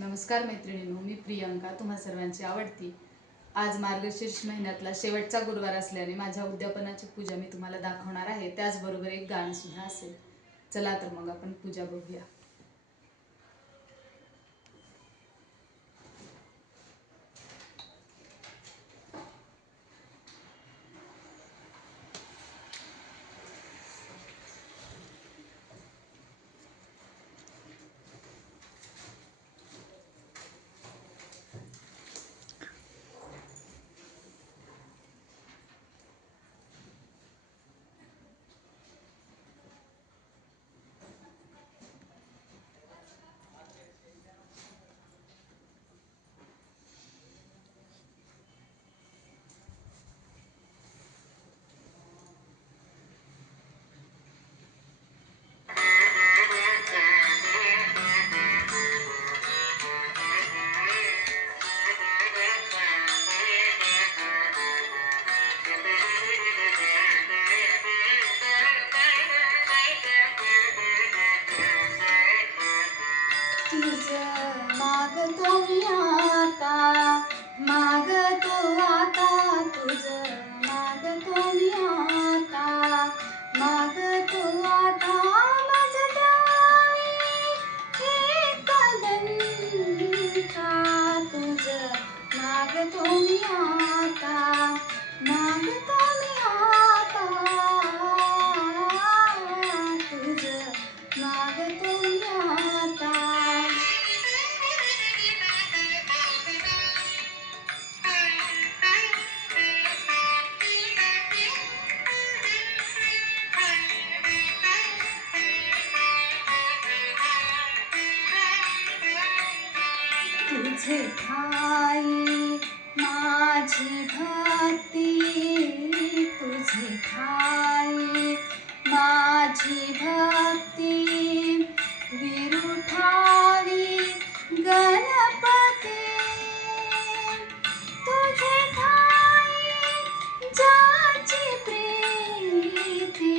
नमस्कार मैत्रिणींनो, मी प्रियंका, तुम्हा सर्वांची आवडती. आज मार्गशीर्ष महिन्यातला शेवटचा गुरुवार असल्याने माझ्या उद्यापनाची पूजा मी तुम्हाला दाखवणार आहे. त्याचबरोबर एक गाणं सुद्धा असेल. चला तर मग आपण पूजा बघूया. तुझं मागतो मी आता, मागतो आता, तुझं मागतो मी आता, मागतो आता, माझं द्यावी एक दंता. तुझं मागतो मी आता, मागतो मी आता, तुझं मागतो मी आता. तुझे ठाई माझी भक्ती, तुझे ठाई माझी भक्ती, विरुठावी गणपती. तुझे ठाई ज्याची प्रीती,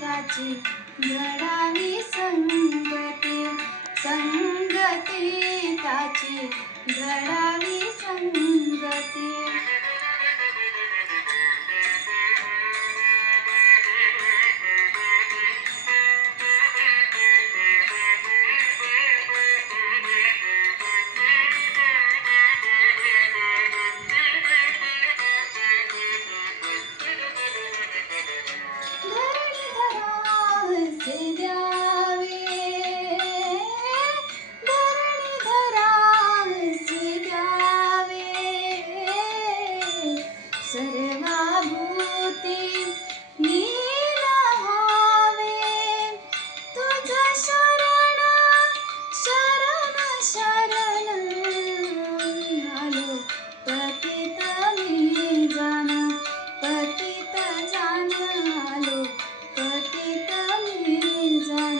त्याची घडावी संगती, संगती त्याची घडावी संगती. धरणीधरासे द्यावे, धरणीधरासे द्यावे, सर्वाभूती लीन व्हावे. तुझं शरण शरण शरण आलो, पतित मी जाण, पतित जाण आलो, पतित मी जाण.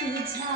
तुझ्या